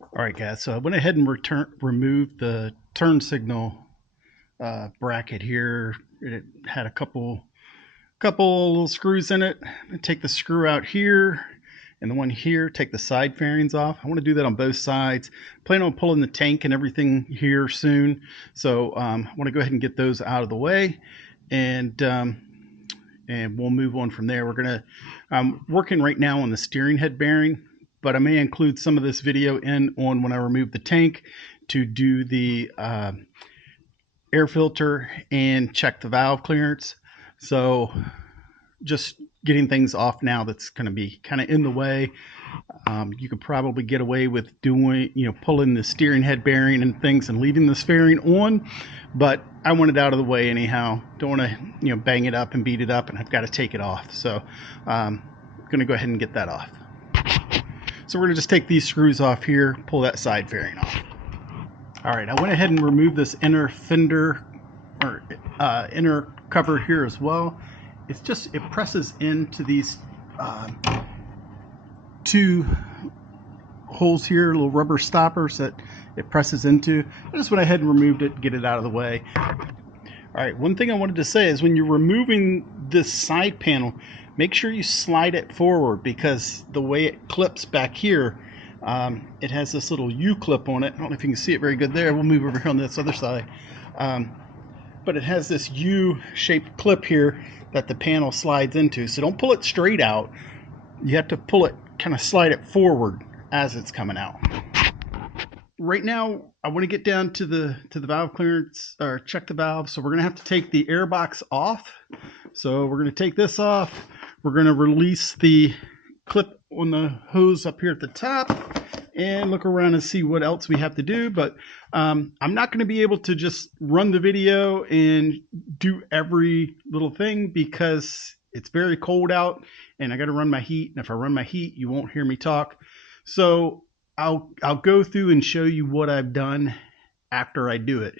All right, guys. So I went ahead and removed the turn signal bracket here. It had a couple little screws in it. Take the screw out here and the one here. Take the side fairings off. I want to do that on both sides. Plan on pulling the tank and everything here soon. So I want to go ahead and get those out of the way, and we'll move on from there. I'm working right now on the steering head bearing, but I may include some of this video in on when I remove the tank to do the air filter and check the valve clearance. So just getting things off now that's going to be kind of in the way. You could probably get away with doing, pulling the steering head bearing and things and leaving this fairing on, but I want it out of the way anyhow. Don't want to, bang it up and beat it up, and I've got to take it off. So I'm going to go ahead and get that off. So we're going to just take these screws off here, pull that side fairing off. All right, I went ahead and removed this inner fender or inner cover here as well. It presses into these two holes here, little rubber stoppers that it presses into. I just went ahead and removed it, get it out of the way. All right, one thing I wanted to say is when you're removing this side panel, make sure you slide it forward, because the way it clips back here, it has this little U-clip on it. I don't know if you can see it very good there. We'll move over here on this other side. But it has this U-shaped clip here that the panel slides into. So don't pull it straight out. You have to pull it, kind of slide it forward as it's coming out. Right now, I want to get down to the valve clearance, or check the valve. So we're going to have to take the airbox off. So we're going to take this off. We're going to release the clip on the hose up here at the top and look around and see what else we have to do. But I'm not going to be able to just run the video and do every little thing, because it's very cold out and I got to run my heat. And if I run my heat, you won't hear me talk. So I'll go through and show you what I've done after I do it.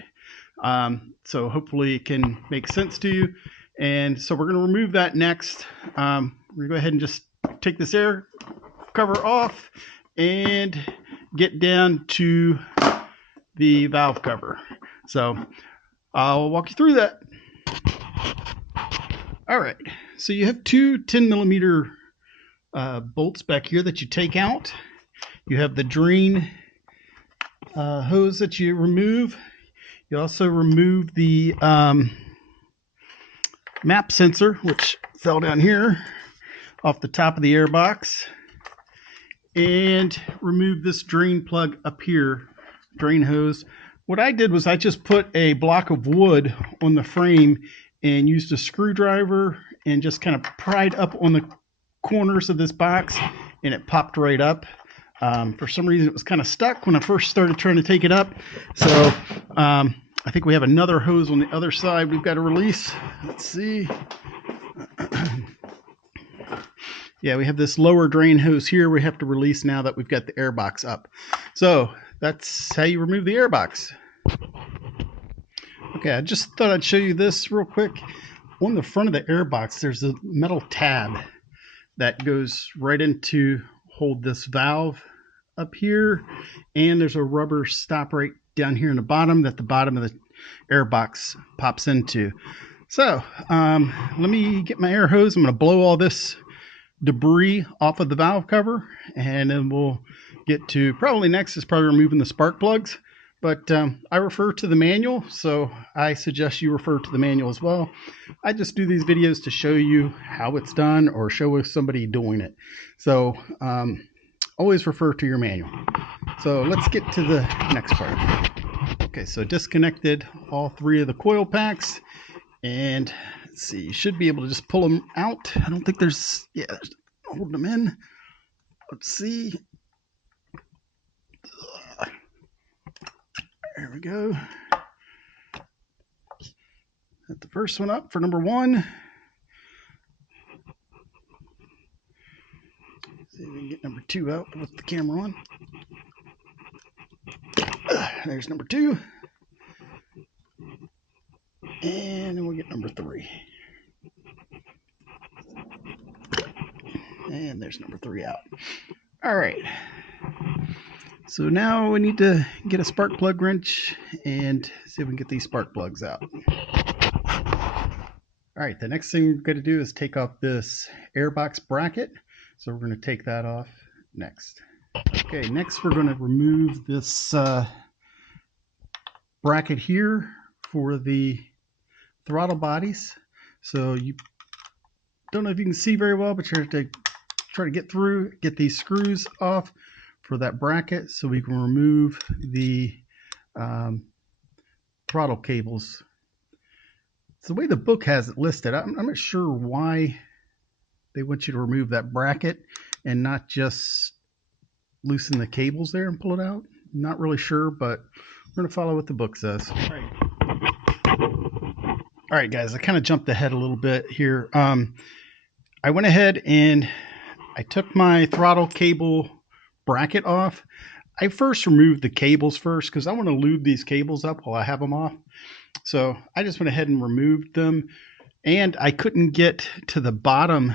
So hopefully it can make sense to you. And so we're going to remove that next. We're going to go ahead and just take this air cover off and get down to the valve cover. So I'll walk you through that. All right. So you have two 10 millimeter bolts back here that you take out. You have the drain hose that you remove. You also remove the map sensor, which fell down here off the top of the airbox, and remove this drain plug up here, drain hose. What I did was I just put a block of wood on the frame and used a screwdriver and just kind of pried up on the corners of this box, and it popped right up. For some reason it was kind of stuck when I first started trying to take it up. So I think we have another hose on the other side we've got to release. Let's see. Yeah, we have this lower drain hose here we have to release now that we've got the airbox up. So that's how you remove the airbox. Okay, I just thought I'd show you this real quick. On the front of the airbox, there's a metal tab that goes right into hold this valve up here, and there's a rubber stop right down here in the bottom that the bottom of the airbox pops into. So let me get my air hose. I'm going to blow all this debris off of the valve cover, and then we'll get to probably next is probably removing the spark plugs. But I refer to the manual, so I suggest you refer to the manual as well. I just do these videos to show you how it's done or show somebody doing it. So always refer to your manual. So let's get to the next part. Okay, so disconnected all three of the coil packs, and let's see, you should be able to just pull them out. I don't think there's holding them in. Let's see. There we go. Set the first one up for number one. See if we can get number two out with the camera on. There's number two. And then we'll get number three. And there's number three out. All right. So now we need to get a spark plug wrench and see if we can get these spark plugs out. All right, the next thing we're going to do is take off this Airbox bracket. So we're going to take that off next. Okay, next we're going to remove this bracket here for the throttle bodies. So you don't know if you can see very well, but you have to try to get through, get these screws off for that bracket so we can remove the throttle cables. It's the way the book has it listed. I'm not sure why they want you to remove that bracket and not just loosen the cables there and pull it out. Not really sure, but we're going to follow what the book says. All right, guys, I kind of jumped ahead a little bit here. I went ahead and I took my throttle cable bracket off. I first removed the cables first because I want to lube these cables up while I have them off. So I just went ahead and removed them, and I couldn't get to the bottom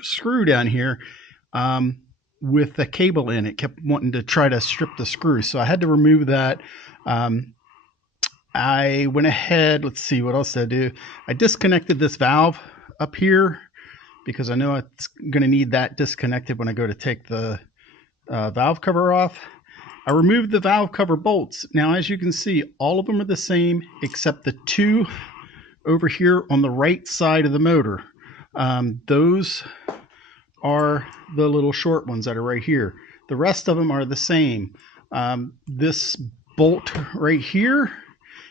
screw down here with the cable in. It kept wanting to try to strip the screw, so I had to remove that. I went ahead, let's see, what else did I do? I disconnected this valve up here because I know it's going to need that disconnected when I go to take the valve cover off. I removed the valve cover bolts. Now, as you can see, all of them are the same except the two over here on the right side of the motor. Those are the little short ones that are right here. The rest of them are the same. This bolt right here,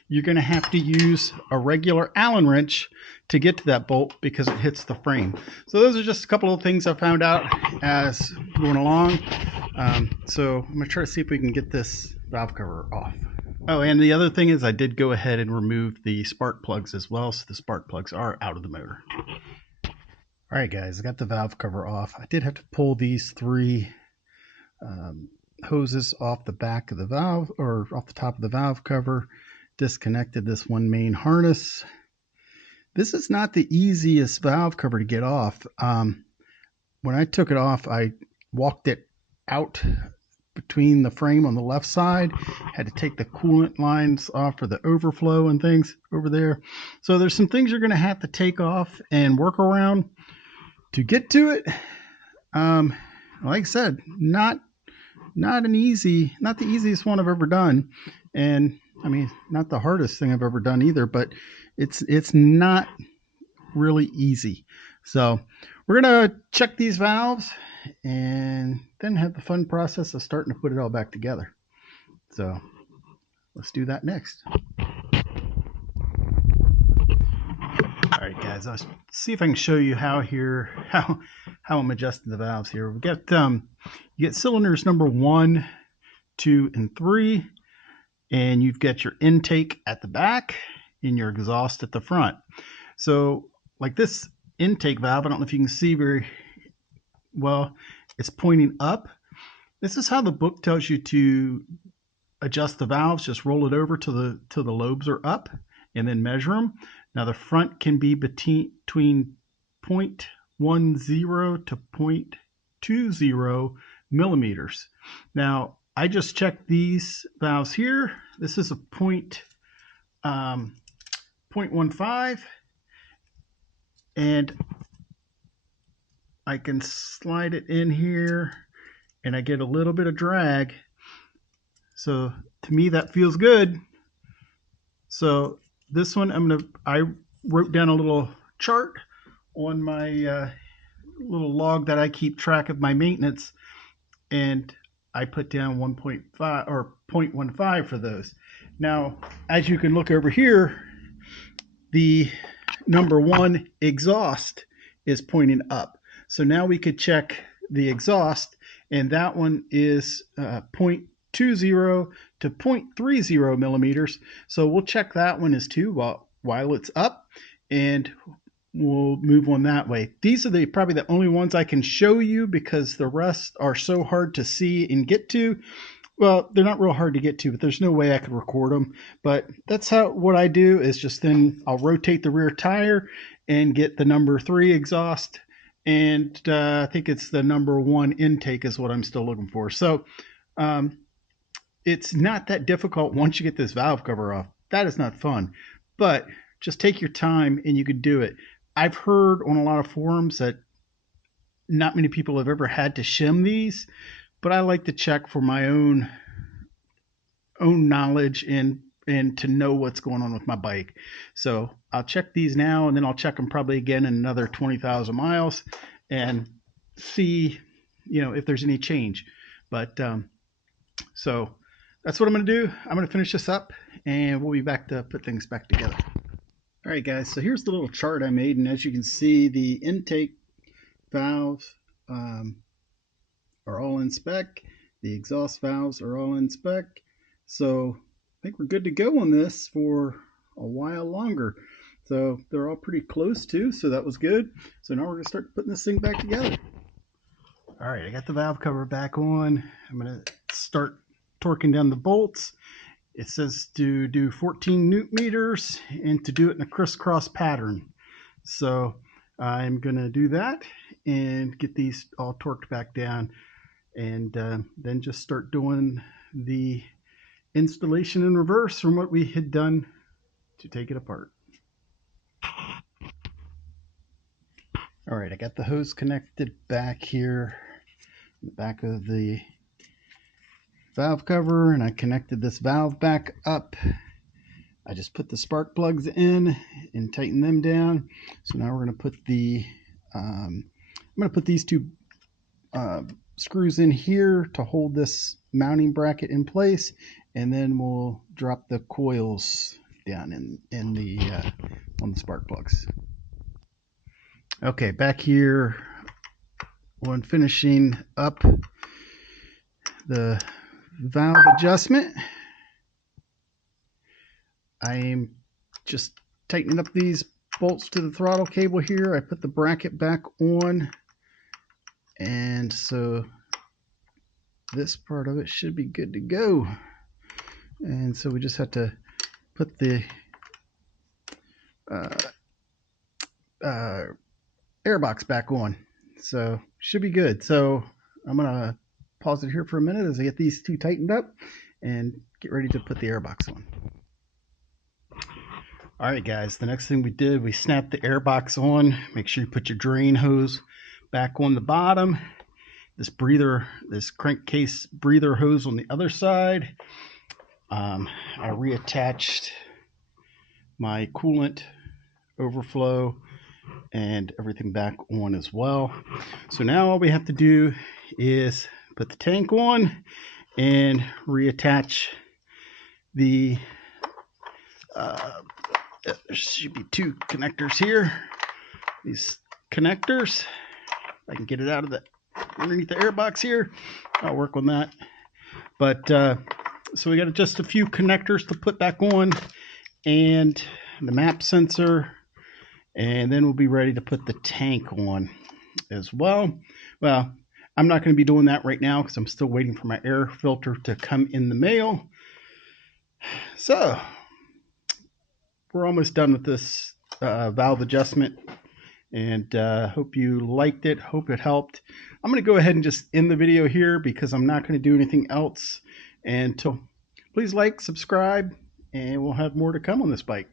you're going to have to use a regular Allen wrench to get to that bolt because it hits the frame. So those are just a couple of things I found out as going along. So I'm going to try to see if we can get this valve cover off. Oh, and the other thing is I did go ahead and remove the spark plugs as well, so the spark plugs are out of the motor. All right, guys, I got the valve cover off. I did have to pull these three hoses off the back of the valve, or off the top of the valve cover, disconnected this one main harness. This is not the easiest valve cover to get off. When I took it off, I walked it out between the frame on the left side, had to take the coolant lines off for the overflow and things over there. So there's some things you're going to have to take off and work around to get to it. Like I said, not the easiest one I've ever done, and I mean, not the hardest thing I've ever done either, but it's not really easy. So we're gonna check these valves and then have the fun process of starting to put it all back together. So let's do that next. All right, guys, let's see if I can show you how I'm adjusting the valves here. We got you get cylinders number 1, 2, and 3, and you've got your intake at the back and your exhaust at the front. So like this intake valve, I don't know if you can see very well, it's pointing up. This is how the book tells you to adjust the valves. Just roll it over till the lobes are up and then measure them. Now the front can be between 0.10 to 0.20 millimeters. Now I just checked these valves here. This is a 0.15, and I can slide it in here and I get a little bit of drag. So to me that feels good. So this one I wrote down a little chart on my little log that I keep track of my maintenance, and I put down 1.5 or 0.15 for those. Now, as you can look over here, the number 1 exhaust is pointing up. So now we could check the exhaust, and that one is 0.20 to 0.30 millimeters. So we'll check that one as too while it's up, and we'll move on that way. These are probably the only ones I can show you because the rest are so hard to see and get to. Well, they're not real hard to get to, but there's no way I could record them. But that's what I do is just then I'll rotate the rear tire and get the number 3 exhaust. And I think it's the number 1 intake is what I'm still looking for. So it's not that difficult once you get this valve cover off. That is not fun, but just take your time and you could do it. I've heard on a lot of forums that not many people have ever had to shim these, but I like to check for my own knowledge and to know what's going on with my bike. So I'll check these now, and then I'll check them probably again in another 20,000 miles and see, if there's any change. But so that's what I'm going to do. I'm going to finish this up, and we'll be back to put things back together. All right, guys, so here's the little chart I made, and as you can see, the intake valves are all in spec. The exhaust valves are all in spec. So I think we're good to go on this for a while longer. So they're all pretty close too, so that was good. So now we're going to start putting this thing back together. All right, I got the valve cover back on. I'm going to start torquing down the bolts. It says to do 14 newton meters and to do it in a crisscross pattern. So I'm going to do that and get these all torqued back down, and then just start doing the installation in reverse from what we had done to take it apart. All right, I got the hose connected back here in the back of the valve cover, and I connected this valve back up. I just put the spark plugs in and tighten them down. So now we're going to put the I'm going to put these two screws in here to hold this mounting bracket in place, and then we'll drop the coils down in the on the spark plugs. Okay, back here when finishing up the valve adjustment, I am just tightening up these bolts to the throttle cable here. I put the bracket back on, and so this part of it should be good to go. And so we just have to put the airbox back on. So should be good. So I'm gonna pause it here for a minute as I get these two tightened up and get ready to put the airbox on. All right, guys, the next thing we did, we snapped the airbox on. Make sure you put your drain hose back on the bottom. This crankcase breather hose on the other side. I reattached my coolant overflow and everything back on as well. So now all we have to do is put the tank on and reattach the there should be two connectors here. These connectors, I can get it out of the underneath the airbox here. I'll work on that. But so we got just a few connectors to put back on, and the map sensor, and then we'll be ready to put the tank on as well. Well, I'm not going to be doing that right now because I'm still waiting for my air filter to come in the mail. So we're almost done with this valve adjustment, and hope you liked it. Hope it helped. I'm going to go ahead and just end the video here because I'm not going to do anything else. And please like, subscribe, and we'll have more to come on this bike.